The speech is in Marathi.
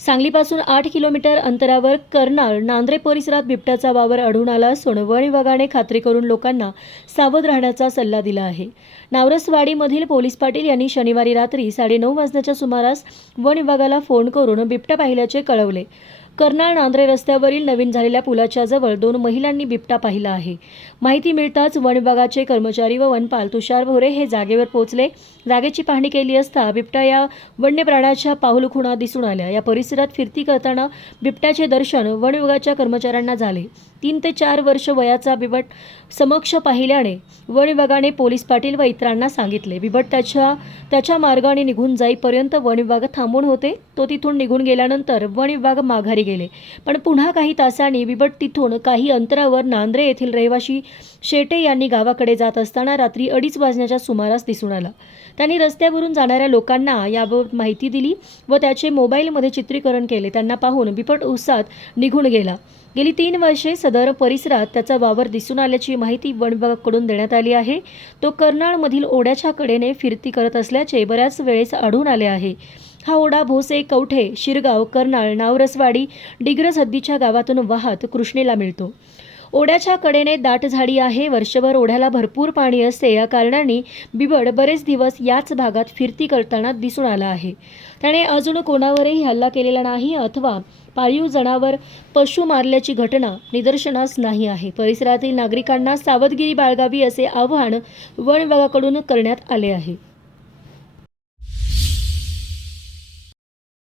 सांगलीपासून आठ किलोमीटर अंतरावर कर्नाळ नांद्रे परिसरात बिबट्याचा वावर आढळून आला असून वन विभागाने खात्री करून लोकांना सावध राहण्याचा सल्ला दिला आहे. नावरसवाडीमधील पोलीस पाटील यांनी शनिवारी रात्री साडेनऊ वाजण्याच्या सुमारास वन विभागाला फोन करून बिबट्या पाहिल्याचे कळवले. कर्नाळ नांद्रे रस्त्यावरील नवीन झालेल्या पुलाच्या जवळ दोन महिलांनी बिबटा पाहिला आहे. माहिती मिळताच वन विभागाचे कर्मचारी व वनपाल तुषार भोरे हे जागेवर पोहोचले. जागेची पाहणी केली असता बिबट्या या वन्य प्राण्याच्या पाहुल खुणा दिसून आल्या. या परिसरात फिरती करताना बिबट्याचे दर्शन वन विभागाच्या कर्मचाऱ्यांना झाले. तीन ते चार वर्ष वयाचा बिबट समक्ष पाहिल्याने वन विभागाने पोलीस पाटील व इतरांना सांगितले. बिबट त्याच्या त्याच्या मार्गाने निघून जाईपर्यंत वन विभाग थांबून होते. तो तिथून निघून गेल्यानंतर वन विभाग माघारी गेले. पण पुन्हा काही तासांनी बिबट तिथून काही अंतरावर नांद्रे येथील रहिवाशी शेटे यांनी गावाकडे जात असताना रात्री अडीच वाजण्याच्या सुमारास दिसून आला. त्यांनी रस्त्यावरून जाणाऱ्या लोकांना याबाबत माहिती दिली व त्याचे मोबाईलमध्ये चित्रीकरण केले. त्यांना पाहून बिबट उत्साहात निघून गेला. गेली तीन वर्षे सदर परिसरात त्याचा वावर दिसून आल्याची माहिती वन विभागाकडून देण्यात आली आहे. तो कर्नाळमधील ओढ्याच्या कडेने फिरती करत असल्याचे बऱ्याच वेळेस आढळून आले आहे. हा ओढा भोसे कवठे शिरगाव कर्नाळ नावरसवाडी डिग्रज हद्दीच्या गावातून वाहत कृष्णेला मिळतो. ओढ्याच्या कडेने दाट झाडी आहे. वर्षभर ओढ्याला भरपूर पाणी असते. या कारणाने बिबड बरेच दिवस याच भागात फिरती करताना दिसून आला आहे. त्याने अजून कोणावरही हल्ला केलेला नाही अथवा पाळीव जनावर पशु मारल्याची घटना निदर्शनास नाही आहे. परिसरातील नागरिकांना सावधगिरी बाळगावी असे आवाहन वन विभागाकडून करण्यात आले आहे.